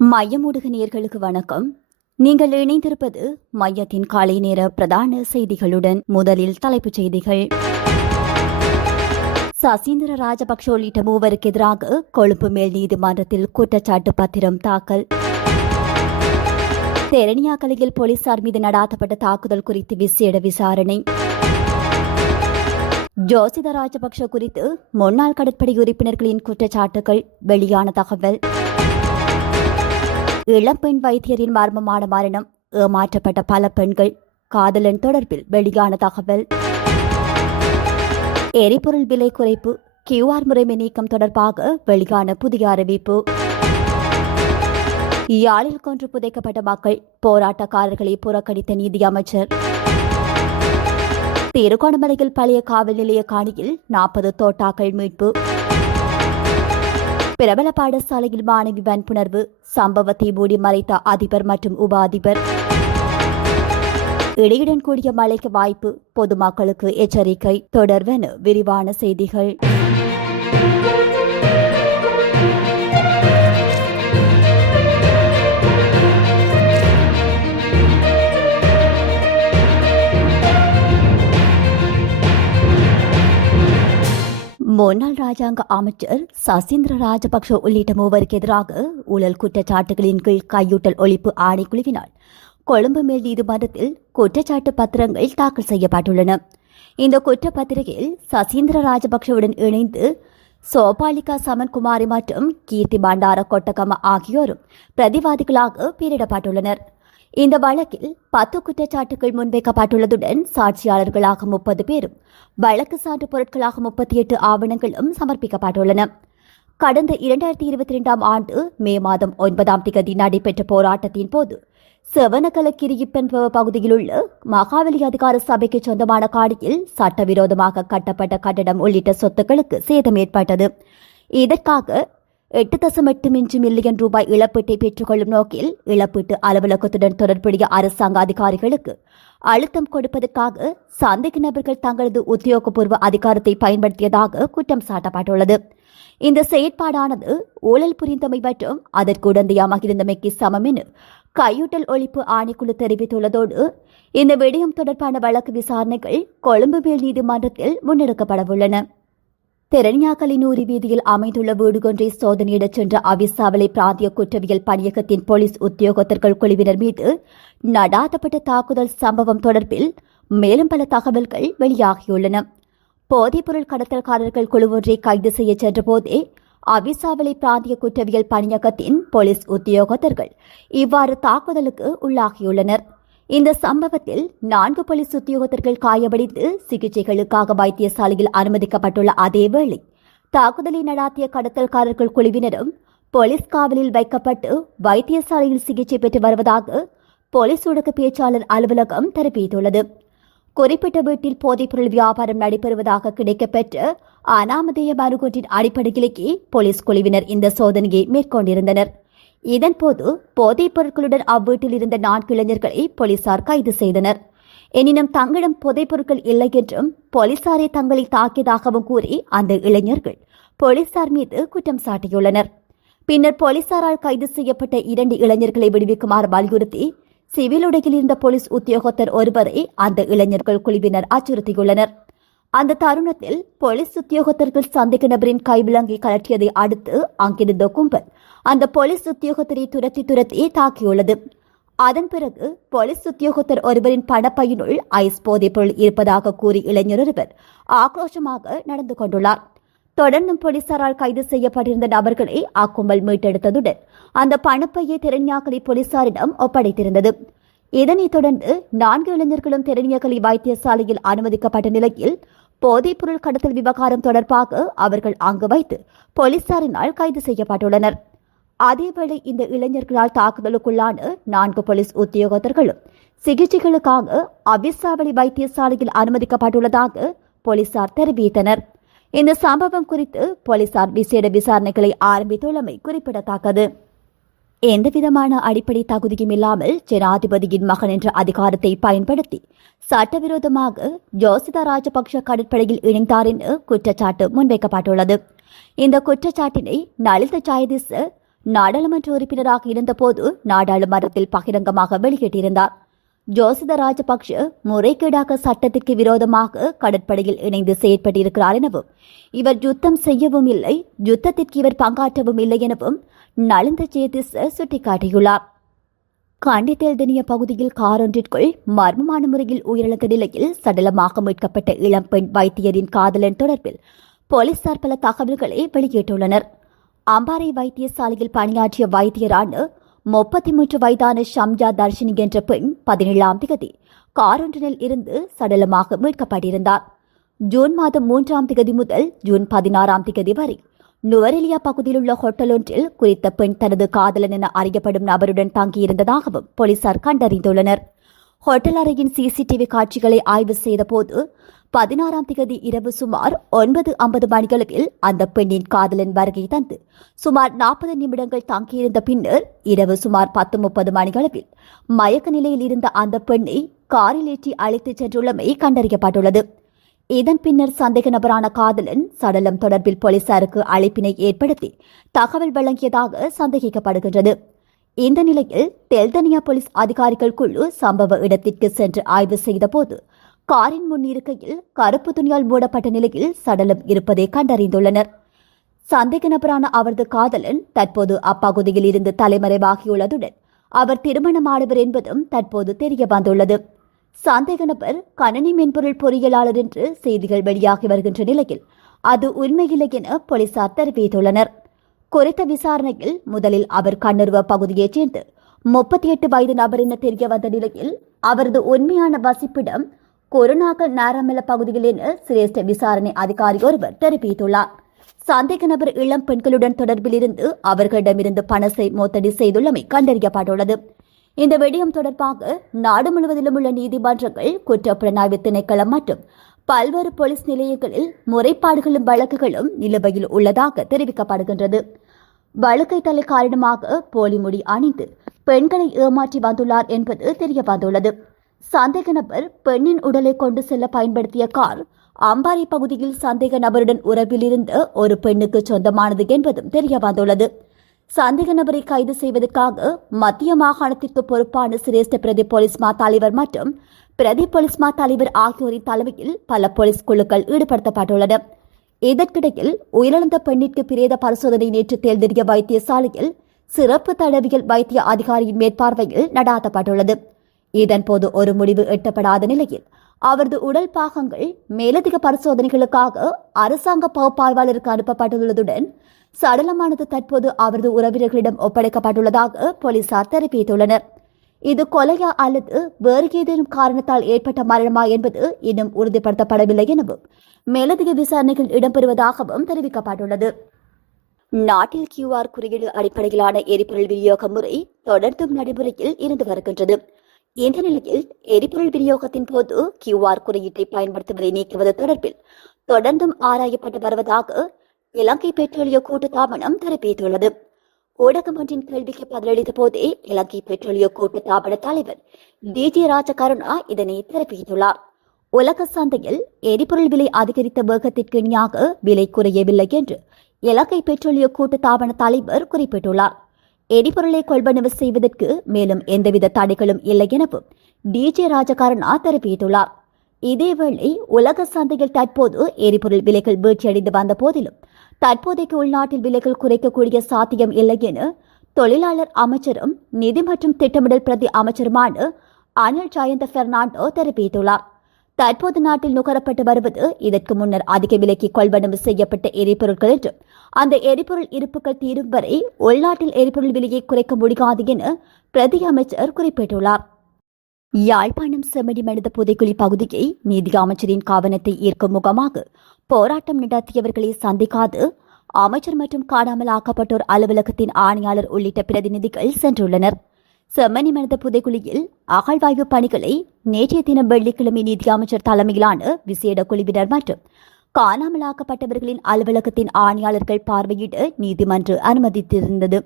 மையம் ஊடக நேயர்களுக்கு வணக்கம். நீங்கள் இணைந்திருப்பது மையத்தின் காலை நேர பிரதான செய்திகளுடன். முதலில் தலைப்புச் செய்திகள். சசீந்திர ராஜபக்ஷ உள்ளிட்ட மூவருக்கு எதிராக கொழும்பு மேல் நீதிமன்றத்தில் குற்றச்சாட்டு பத்திரம் தாக்கல். தெரணியாக்கலையில் போலீசார் மீது நடாத்தப்பட்ட தாக்குதல் குறித்து விசேட விசாரணை. ஜோசித ராஜபக்ஷ குறித்து முன்னாள் கடற்படை உறுப்பினர்களின் குற்றச்சாட்டுகள் வெளியான தகவல். இளம்பெண் வைத்தியரின் மர்மமான மரணம், ஏமாற்றப்பட்ட பல பெண்கள், காதலன் தொடர்பில் வெளியான தகவல். எரிபொருள் விலை குறைப்பு, QR முறைமை நீக்கம் தொடர்பாக வெளியான புதிய அறிவிப்பு. யாழில் கொன்று புதைக்கப்பட்ட மக்கள், போராட்டக்காரர்களை புறக்கணித்த நீதி அமைச்சர். திருகோணமலையில் பழைய காவல் நிலைய காணியில் 40 தோட்டாக்கள் மீட்பு. பிரபல பாடசாலையில் மாணவி வன்புணர்வு, சம்பவத்தை மூடி மறைத்த அதிபர் மற்றும் உப அதிபர். இடியுடன் கூடிய மழைக்கு வாய்ப்பு, பொதுமக்களுக்கு எச்சரிக்கை. தொடர்வென விரிவான செய்திகள். முன்னாள் ராஜாங்க அமைச்சர் சசீந்திர ராஜபக்ஷ உள்ளிட்ட மூவருக்கு எதிராக ஊழல் குற்றச்சாட்டுகளின் கீழ் கையூட்டல் ஒழிப்பு ஆணைக்குழுவினால் கொழும்பு மேல் நீதிமன்றத்தில் குற்றச்சாட்டு பத்திரங்கள் தாக்கல் செய்யப்பட்டுள்ளன. இந்த குற்றப்பத்திரிகையில் சசீந்திர ராஜபக்ஷவுடன் இணைந்து சோபாலிகா சமன்குமாரி மற்றும் கீர்த்தி பண்டார கொட்டகம ஆகியோரும் பிரதிவாதிகளாக பெயரிடப்பட்டுள்ளனர். இந்த வழக்கில் 10 குற்றச்சாட்டுகள் முன்வைக்கப்பட்டுள்ளதுடன் சாட்சியாளர்களாக 30 பேரும், வழக்கு சான்று பொருட்களாக 38 ஆவணங்களும் சமர்ப்பிக்கப்பட்டுள்ளன. கடந்த 2022 ஆண்டு மே மாதம் 9ஆம் தேதி நடைபெற்ற போராட்டத்தின் போது செவனகல கிரியிப்பன் பகுதியில் உள்ள மகாவலி அதிகார சபைக்கு சொந்தமான காடியில் சட்டவிரோதமாக கட்டப்பட்ட கட்டடம் உள்ளிட்ட சொத்துக்களுக்கு சேதம் ஏற்பட்டது. இதற்காக 8.8 மில்லியன் ரூபாய் இழப்பீட்டை பெற்றுக்கொள்ளும் நோக்கில் இழப்பீட்டு அலுவலகத்துடன் தொடர்புடைய அரசாங்க அதிகாரிகளுக்கு அழுத்தம் கொடுப்பதற்காக சந்தேக நபர்கள் தங்களது உத்தியோகபூர்வ அதிகாரத்தை பயன்படுத்தியதாக குற்றம் சாட்டப்பட்டுள்ளது. இந்த செயற்பாடானது ஊழல் புரிந்தமை மற்றும் அதற்கு உடந்தையாக இருந்தமைக்கு சமம் என கையூட்டல் ஒழிப்பு ஆணைக்குழு தெரிவித்துள்ளதோடு இந்த விடயம் தொடர்பான வழக்கு விசாரணைகள் கொழும்பு மேல் நீதிமன்றத்தில் முன்னெடுக்கப்படவுள்ளன. தெரணியாக்கலினூரி வீதியில் அமைந்துள்ள வீடுகொன்றை சோதனையிடச் சென்ற அவிசாவளை பிராந்திய குற்றவியல் பணியகத்தின் போலீஸ் உத்தியோகத்தர்கள் குழுவினர் மீது நடாத்தப்பட்ட தாக்குதல் சம்பவம் தொடர்பில் மேலும் பல தகவல்கள் வெளியாகியுள்ளன. போதைப்பொருள் கடத்தல்காரர்கள் குழு ஒன்றை கைது செய்ய சென்றபோதே அவிசாவளை பிராந்திய குற்றவியல் பணியகத்தின் போலீஸ் உத்தியோகத்தர்கள் இவ்வாறு தாக்குதலுக்கு உள்ளாகியுள்ளனர். இந்த சம்பவத்தில் 4 போலீஸ் உத்தியோகத்தர்கள் காயமடைந்து சிகிச்சைகளுக்காக வைத்தியசாலையில் அனுமதிக்கப்பட்டுள்ள அதேவேளை தாக்குதலை நடாத்திய கடத்தல்காரர்கள் குழுவினரும் போலீஸ் காவலில் வைக்கப்பட்டு வைத்தியசாலையில் சிகிச்சை பெற்று வருவதாக போலீஸ் ஊடக பேச்சாளர் அலுவலகம் தெரிவித்துள்ளது. குறிப்பிட்ட வீட்டில் போதைப்பொருள் வியாபாரம் நடைபெறுவதாக கிடைக்கப்பெற்ற அனாமதேய மனுகொன்றின் அடிப்படையிலேயே போலீஸ் குழுவினர் இந்த சோதனையை மேற்கொண்டிருந்தனர். இதன்போது போதைப் பொருட்களுடன் அவ்வீட்டில் இருந்த 4 இளைஞர்களை போலீசார் கைது செய்தனர். எனினும் தங்களிடம் போதைப் பொருட்கள் இல்லை என்றும் போலீசாரை தங்களை தாக்கியதாகவும் கூறி அந்த இளைஞர்கள் போலீசார் மீது குற்றம் சாட்டியுள்ளனர். பின்னர் போலீசாரால் கைது செய்யப்பட்ட 2 இளைஞர்களை விடுவிக்குமாறு வலியுறுத்தி சிவில் உடையில் இருந்த போலீஸ் உத்தியோகத்தர் ஒருவரை அந்த இளைஞர்கள் குழுவினர் அச்சுறுத்தியுள்ளனர். அந்த தருணத்தில் போலீஸ் உத்தியோகத்தர்கள் சந்தேக நபரின் கைவிலங்கை கலற்றியதை அடுத்து அங்கிருந்த கும்பல் அந்த போலீஸ் உத்தியோகத்தரை துரத்தி தாக்கியுள்ளது. அதன் பிறகு போலீஸ் உத்தியோகத்தர் ஒருவரின் பணப்பையினுள் ஐஸ் போதைப் பொருள் இருப்பதாக கூறி இளைஞர் ஒருவர் ஆக்ரோஷமாக நடந்து கொண்டுள்ளார். தொடர்ந்தும் போலீசாரால் கைது செய்யப்பட்டிருந்த நபர்களை அக்கும்பல் மீட்டெடுத்ததுடன் அந்த பணப்பையை திறன்யாக்கலை போலீசாரிடம் ஒப்படைத்திருந்தது. இதனைத் தொடர்ந்து 4 இளைஞர்களும் திறனியக்கலை வைத்தியசாலையில் அனுமதிக்கப்பட்ட நிலையில் போதைப் பொருள் கடத்தல் விவகாரம் தொடர்பாக அவர்கள் அங்கு வைத்து போலீசாரினால் கைது செய்யப்பட்டுள்ளனர். அதேவேளை இந்த இளைஞர்களால் தாக்குதலுக்குள்ளான 4 போலீஸ் உத்தியோகத்தர்களும் சிகிச்சைகளுக்காக அவிசாவளி வைத்தியசாலையில் அனுமதிக்கப்பட்டுள்ளதாக போலீசார் தெரிவித்தனர். இந்த சம்பவம் குறித்து போலீசார் விசேட விசாரணைகளை ஆரம்பித்துள்ளமை குறிப்பிடத்தக்கது. எந்தவிதமான அடிப்படை தகுதியும் இல்லாமல் ஜனாதிபதியின் மகன் என்ற அதிகாரத்தை பயன்படுத்தி சட்டவிரோதமாக ஜோசித ராஜபக்ஷ கடற்படையில் இணைந்தார் என குற்றச்சாட்டு முன்வைக்கப்பட்டுள்ளது. இந்த குற்றச்சாட்டினை நலிந்த ஜாயதிச நாடாளுமன்ற உறுப்பினராக இருந்தபோது நாடாளுமன்றத்தில் பகிரங்கமாக வெளியிட்டிருந்தார். ஜோசித ராஜபக்ஷ முறைகேடாக சட்டத்திற்கு விரோதமாக கடற்படையில் இணைந்து செயற்பட்டிருக்கிறார் எனவும், இவர் யுத்தம் செய்யவும் இல்லை, யுத்தத்திற்கு இவர் பங்காற்றவும் இல்லை எனவும் நலிந்த ஜெயதிச சுட்டிக்காட்டியுள்ளார். கண்டித்தெல்தனிய பகுதியில் கார் ஒன்றிற்குள் மர்மமான முறையில் உயிரிழந்த நிலையில் சடலமாக மீட்கப்பட்ட இளம்பெண் வைத்தியரின் காதலன் தொடர்பில் போலீசார் பல தகவல்களை வெளியிட்டுள்ளனர். அம்பாறை வைத்தியசாலையில் பணியாற்றிய வைத்தியரான 33 வயதான ஷம்ஜா தர்ஷினி என்ற பெண் 17ஆம் தேதி காரொன்றினில் இருந்து சடலமாக மீட்கப்பட்டிருந்தார். ஜூன் மாதம் 3ஆம் தேதி முதல் ஜூன் 16ஆம் தேதி வரை நுவரெலியா பகுதியில் உள்ள ஹோட்டல் ஒன்றில் குறித்த பெண் தனது காதலன் என அறியப்படும் நபருடன் தங்கியிருந்ததாகவும் போலீசார் கண்டறிந்துள்ளனர். ஹோட்டல் அறையின் சிசிடிவி காட்சிகளை ஆய்வு செய்தபோது 16ஆம் தேதி இரவு சுமார் 9:50 மணிகளவில் அந்த பெண்ணின் காதலன் வருகை தந்து சுமார் 40 நிமிடங்கள் தங்கியிருந்த பின்னர் இரவு சுமார் 10:30 மணிகளவில் மயக்க நிலையில் இருந்த அந்த பெண்ணை காரில் ஏற்றி அழைத்துச் சென்றுள்ளமை கண்டறியப்பட்டுள்ளது. இதன் பின்னர் சந்தேக நபரான காதலன் சடலம் தொடர்பில் போலீசாருக்கு அழைப்பினை ஏற்படுத்தி தகவல் வழங்கியதாக சந்தேகிக்கப்படுகின்றது. இந்த நிலையில் தெல்தனியா போலீஸ் அதிகாரிகள் குழு சம்பவ இடத்திற்கு சென்று ஆய்வு செய்தபோது காரின் முன் இருக்கையில் கருப்பு துணியால் மூடப்பட்ட நிலையில் சடலம் இருப்பதை கண்டறிந்துள்ளனர். சந்தேக நபரான அவரது காதலன் தற்போது அப்பகுதியில் இருந்து தலைமறைவாகியுள்ளதுடன் அவர் திருமணமானவர் என்பதும் தற்போது தெரிய வந்துள்ளது. சந்தேக நபர் கணினி மென்பொருள் பொறியியலாளர் என்று செய்திகள் வெளியாகி வருகின்ற நிலையில் அது உண்மையில்லை என போலீசார் தெரிவித்துள்ளனர். குறித்த விசாரணையில் முதலில் அவர் கண்ணருவ பகுதியைச் சேர்ந்து 38 வயது நபர் என தெரிய வந்த நிலையில் அவரது உண்மையான வசிப்பிடம் கொரோனாக நாரமல பகுதியில் என சிரேஷ்ட விசாரணை அதிகாரி ஒருவர் தெரிவித்துள்ளார். சந்தேக நபர் இளம் பெண்களுடன் தொடர்பில் இருந்து அவர்களிடமிருந்து பணத்தை மோசடி செய்துள்ளமை கண்டறியப்பட்டுள்ளது. இந்த விடயம் தொடர்பாக நாடு முழுவதிலும் உள்ள நீதிமன்றங்கள், குற்றப்புலனாய்வு திணைக்களம் மற்றும் பல்வேறு போலீஸ் நிலையங்களில் முறைப்பாடுகளும் வழக்குகளும் நிலுவையில் உள்ளதாக தெரிவிக்கப்படுகின்றது. வழக்கை தலை காரணமாக போலி முடி அணிந்து பெண்களை ஏமாற்றி வந்துள்ளார் என்பது தெரிய வந்துள்ளது. சந்தேக நபர் பெண்ணின் உடலை கொண்டு செல்ல பயன்படுத்திய கார் அம்பாறை பகுதியில் சந்தேக நபருடன் உறவில் இருந்த ஒரு பெண்ணுக்கு சொந்தமானது என்பதும் தெரிய வந்துள்ளது. சந்தேக நபரை கைது செய்வதற்காக மத்திய மாகாணத்திற்கு பொறுப்பான சிரேஷ்ட பிரதி போலீஸ் மா தலைவர் மற்றும் பிரதி போலீஸ் மா தலைவர் ஆகியோரின் தலைமையில் பல போலீஸ் குழுக்கள் ஈடுபடுத்தப்பட்டுள்ளன. இதற்கிடையில் உயிரிழந்த பெண்ணிற்கு பிரேத பரிசோதனை நேற்று தெல்தெரிய வைத்தியசாலையில் சிறப்பு தடவியல் வைத்திய அதிகாரியின் மேற்பார்வையில் நடாத்தப்பட்டுள்ளது. இதன்போது ஒரு முடிவு எட்டப்படாத நிலையில் அவரது உடல் பாகங்கள் மேலதிக பரிசோதனைகளுக்காக அரசாங்க பகுப்பாய்வாளருக்கு அனுப்பப்பட்டுள்ளதுடன் சடலமானது தற்போது அவரது உறவினர்களிடம் ஒப்படைக்கப்பட்டுள்ளதாக போலீசார் தெரிவித்துள்ளனர். இது கொலையா அல்லது வேறு ஏதேனும் காரணத்தால் ஏற்பட்ட மரணமா என்பது இன்னும் உறுதிப்படுத்தப்படவில்லை எனவும் மேலதிக விசாரணைகள் இடம்பெறுவதாகவும் தெரிவிக்கப்பட்டுள்ளது. நாட்டில் QR குறியீடு அடிப்படையிலான எரிபொருள் விநியோக முறை தொடர்ந்தும் நடைமுறையில் இருந்து வருகின்றது. இந்த நிலையில் எரிபொருள் விநியோகத்தின் போது QR குறியீட்டை பயன்படுத்துவதை நீக்குவது தொடர்பில் தொடர்ந்தும் ஆராயப்பட்டு வருவதாக இலங்கை பெட்ரோலிய கூட்டுத்தாபனம் தெரிவித்துள்ளது. ஊடகம் ஒன்றின் கேள்விக்கு பதிலளித்த போதே இலங்கை பெட்ரோலிய கூட்டுத்தாபன தலைவர் DJ ராஜகருணா இதனை தெரிவித்துள்ளார். உலக சந்தையில் எரிபொருள் விலை அதிகரித்த வேகத்திற்கு இணையாக விலை குறையவில்லை என்று இலங்கை பெட்ரோலிய கூட்டுத்தாபன தலைவர் குறிப்பிட்டுள்ளார். எரிபொருளை கொள்வனவு செய்வதற்கு மேலும் எந்தவித தடைகளும் இல்லை எனவும் DJ ராஜகருணா தெரிவித்துள்ளார். இதேவேளை உலக சந்தையில் தற்போது எரிபொருள் விலைகள் வீழ்ச்சியடைந்து வந்த போதிலும் தற்போதைக்கு உள்நாட்டில் விலைகள் குறைக்கக்கூடிய சாத்தியம் இல்லை என தொழிலாளர் அமைச்சரும் நிதி மற்றும் திட்டமிடல் பிரதி அமைச்சருமான அனில் ஜயந்த பெர்னாண்டோ தெரிவித்துள்ளார். தற்போது நாட்டில் நுகரப்பட்டு வருவது இதற்கு முன்னர் அதிக விலைக்கு கொள்வனவு செய்யப்பட்ட எரிபொருட்கள் என்றும் அந்த எரிபொருள் இருப்புகள் தீரும் வரை உள்நாட்டில் எரிபொருள் விலையை குறைக்க முடியாது என பிரதி அமைச்சர் குறிப்பிட்டுள்ளார். யாழ்ப்பாணம் செம்மடி மனித புதைக்குழி பகுதியை நீதி அமைச்சரின் கவனத்தை ஈர்க்கும் முகமாக போராட்டம் நடத்தியவர்களை சந்திக்காது அமைச்சர் மற்றும் காணாமல் ஆக்கப்பட்டோர் அலுவலகத்தின் ஆணையாளர் உள்ளிட்ட பிரதிநிதிகள் சென்றுள்ளனர். செம்மணி மனித புதைக்குழியில் அகழ்வாய்வு பணிகளை நேற்றைய தினம் வெள்ளிக்கிழமை நீதி அமைச்சர் தலைமையிலான விசேட குழுவினர் மற்றும் காணாமலாக்கப்பட்டவர்களின் அலுவலகத்தின் ஆணையாளர்கள் பார்வையிட நீதிமன்றம் அனுமதித்திருந்தது.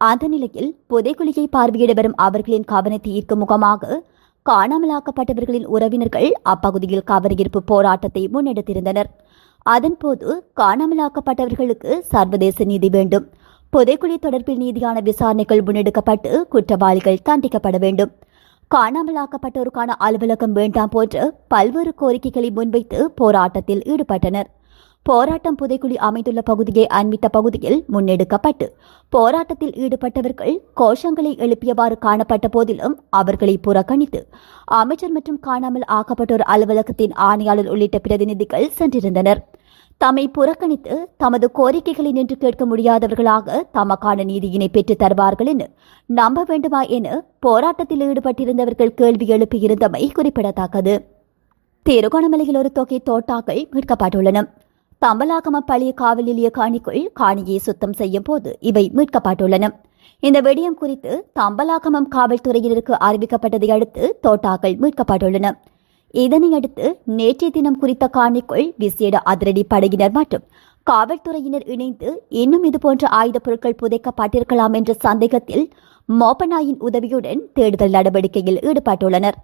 அந்த நிலையில் புதைக்குழியை பார்வையிட வரும் அவர்களின் கவனத்தை ஈர்க்கும் முகமாக காணாமலாக்கப்பட்டவர்களின் உறவினர்கள் அப்பகுதியில் கவனஈர்ப்பு போராட்டத்தை முன்னெடுத்திருந்தனர். அதன்போது காணாமலாக்கப்பட்டவர்களுக்கு சர்வதேச நீதி வேண்டும், புதைக்குழி தொடர்பில் நீதியான விசாரணைகள் முன்னெடுக்கப்பட்டு குற்றவாளிகள் தண்டிக்கப்பட வேண்டும். காணாமலாக்கப்பட்டோருக்கான அலுவலகம் வேண்டாம் போன்ற பல்வேறு கோரிக்கைகளை முன்வைத்து போராட்டத்தில் ஈடுபட்டனர். போராட்டம் புதைக்குழி அமைந்துள்ள பகுதியை அண்மித்த பகுதியில் முன்னெடுக்கப்பட்டு போராட்டத்தில் ஈடுபட்டவர்கள் கோஷங்களை எழுப்பியவாறு காணப்பட்ட போதிலும் அவர்களை புறக்கணித்து அமைச்சர் மற்றும் காணாமல் ஆக்கப்பட்டோர் அலுவலகத்தின் ஆணையாளர் உள்ளிட்ட பிரதிநிதிகள் சென்றிருந்தனர். தம்மை புறக்கணித்து தமது கோரிக்கைகளை நின்று கேட்க முடியாதவர்களாக தமக்கான நீதியினை பெற்றுத் தருவார்கள் என நம்ப வேண்டுமா என போராட்டத்தில் ஈடுபட்டிருந்தவர்கள் கேள்வி எழுப்பியிருந்தமை குறிப்பிடத்தக்கது. திருகோணமலையில் ஒரு தொகை தோட்டாக்கள் மீட்கப்பட்டுள்ளன. தம்பலாகம பழைய காவல் நிலைய காணிக்குள் காணியை சுத்தம் செய்யும் போது இவை மீட்கப்பட்டுள்ளன. இந்த விடயம் குறித்து தம்பலாகமம் காவல்துறையினருக்கு அறிவிக்கப்பட்டதை அடுத்து தோட்டாக்கள் மீட்கப்பட்டுள்ளன. இதனையடுத்து நேற்றைய தினம் குறித்த காணிக்குள் விசேட அதிரடி படையினர் மற்றும் காவல்துறையினர் இணைந்து இன்னும் இதுபோன்ற ஆயுதப் பொருட்கள் புதைக்கப்பட்டிருக்கலாம் என்ற சந்தேகத்தில் மோப்பநாயின் உதவியுடன் தேடுதல் நடவடிக்கையில் ஈடுபட்டுள்ளனர்.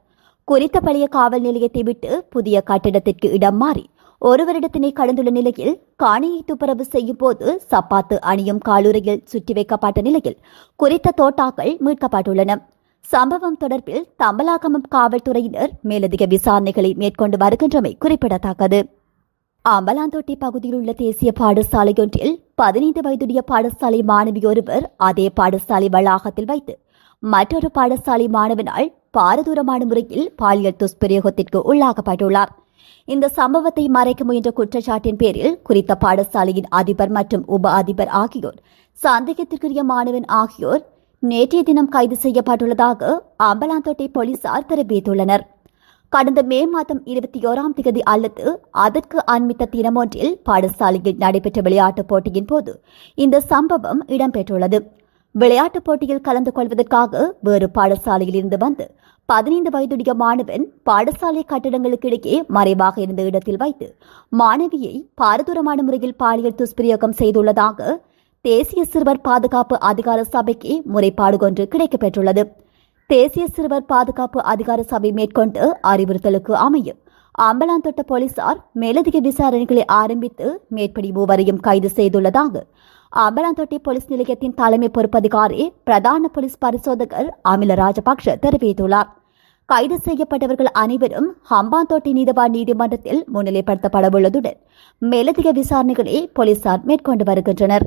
குறித்த பழைய காவல் நிலையத்தை விட்டு புதிய கட்டிடத்திற்கு இடம் மாறி ஒரு வருடத்தினை கடந்துள்ள நிலையில் காணியை துப்புரவு செய்யும் போது சப்பாத்து அணியும் காலுறையில் சுற்றி வைக்கப்பட்ட நிலையில் குறித்த தோட்டாக்கள் மீட்கப்பட்டுள்ளன. சம்பவம் தொடர்பில் தம்பலாகமம் காவல்துறையினர் மேலதிக விசாரணைகளை மேற்கொண்டு வருகின்றமை குறிப்பிடத்தக்கது. அம்பலாந்தோட்டை பகுதியில் உள்ள தேசிய பாடசாலையொன்றில் 15 வயதுடைய பாடசாலை மாணவி ஒருவர் அதே பாடசாலை வளாகத்தில் வைத்து மற்றொரு பாடசாலை மாணவனால் பாரதூரமான முறையில் பாலியல் துஷ்பிரயோகத்திற்கு உள்ளாக்கப்பட்டுள்ளார். இந்த சம்பவத்தை மறைக்க முயன்ற குற்றச்சாட்டின் பேரில் குறித்த பாடசாலையின் அதிபர் மற்றும் உப அதிபர் ஆகியோர் சந்தேகத்திற்குரிய மாணவன் ஆகியோர் நேற்றைய தினம் கைது செய்யப்பட்டுள்ளதாக அம்பலாந்தோட்டை போலீசார் தெரிவித்துள்ளனர். கடந்த மே மாதம் 21ஆம் தேதி அல்லது அதற்கு அண்மித்த தினமொன்றில் பாடசாலையில் நடைபெற்ற விளையாட்டுப் போட்டியின் போது இந்த சம்பவம் இடம்பெற்றுள்ளது. விளையாட்டுப் போட்டியில் கலந்து கொள்வதற்காக வேறு பாடசாலையில் இருந்து வந்து 15 வயதுடைய மாணவன் பாடசாலை கட்டிடங்களுக்கு இடையே மறைவாக இருந்த இடத்தில் வைத்து மாணவியை பாரதூரமான முறையில் பாலியல் துஷ்பிரயோகம் செய்துள்ளதாக தேசிய சிறுவர் பாதுகாப்பு அதிகார சபைக்கு முறைப்பாடு ஒன்று கிடைக்கப்பெற்றுள்ளது. தேசிய சிறுவர் பாதுகாப்பு அதிகார சபை மேற்கொண்டு அறிவுறுத்தலுக்கு அமையும் அம்பலாந்தோட்ட போலீசார் மேலதிக விசாரணைகளை ஆரம்பித்து மேற்படி மூவரையும் கைது செய்துள்ளதாக அம்பலாந்தோட்டை போலீஸ் நிலையத்தின் தலைமை பொறுப்பதிகாரி பிரதான போலீஸ் பரிசோதகர் அமில ராஜபக்ஷ தெரிவித்துள்ளார். கைது செய்யப்பட்டவர்கள் அனைவரும் ஹம்பாந்தோட்டை நீதவான் நீதிமன்றத்தில் முன்னிலைப்படுத்தப்படவுள்ளதுடன் மேலதிக விசாரணைகளை போலீசார் மேற்கொண்டு வருகின்றனர்.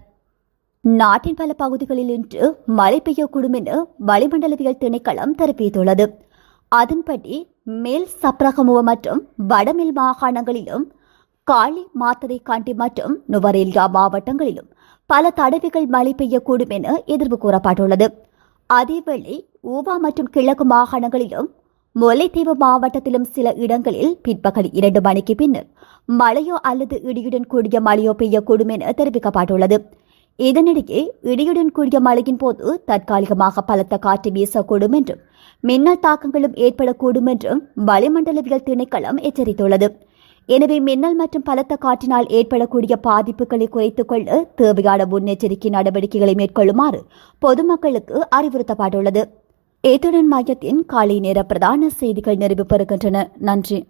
நாட்டின் பல பகுதிகளில் இன்று மழை பெய்யக்கூடும் என வளிமண்டலவியல் திணைக்களம் தெரிவித்துள்ளது. அதன்படி மேல் சப்ரகமுவ மற்றும் வடமேல் மாகாணங்களிலும் காலி, மாத்தறை, காண்டி மற்றும் நுவரேலியா மாவட்டங்களிலும் பல தடவைகள் மழை பெய்யக்கூடும் என எதிர்ப்பு கூறப்பட்டுள்ளது. அதேவேளை ஊவா மற்றும் கிழக்கு மாகாணங்களிலும் முல்லைத்தீவு மாவட்டத்திலும் சில இடங்களில் பிற்பகல் 2 மணிக்கு பின்னர் மழையோ அல்லது இடியுடன் கூடிய மழையோ பெய்யக்கூடும் என தெரிவிக்கப்பட்டுள்ளது. இதனிடையே இடியுடன் கூடிய மழையின் போது தற்காலிகமாக பலத்த காற்று வீசக்கூடும் என்றும் மின்னல் தாக்கங்களும் ஏற்படக்கூடும் என்றும் வளிமண்டலவியல் திணைக்களம் எச்சரித்துள்ளது. எனவே மின்னல் மற்றும் பலத்த காற்றினால் ஏற்படக்கூடிய பாதிப்புகளை குறைத்துக் கொள்ள தேவையான முன்னெச்சரிக்கை நடவடிக்கைகளை மேற்கொள்ளுமாறு பொதுமக்களுக்கு அறிவுறுத்தப்பட்டுள்ளது. இத்துடன் மையத்தின் காலை நேர பிரதான செய்திகள் நிறைவு பெறுகின்றன. நன்றி.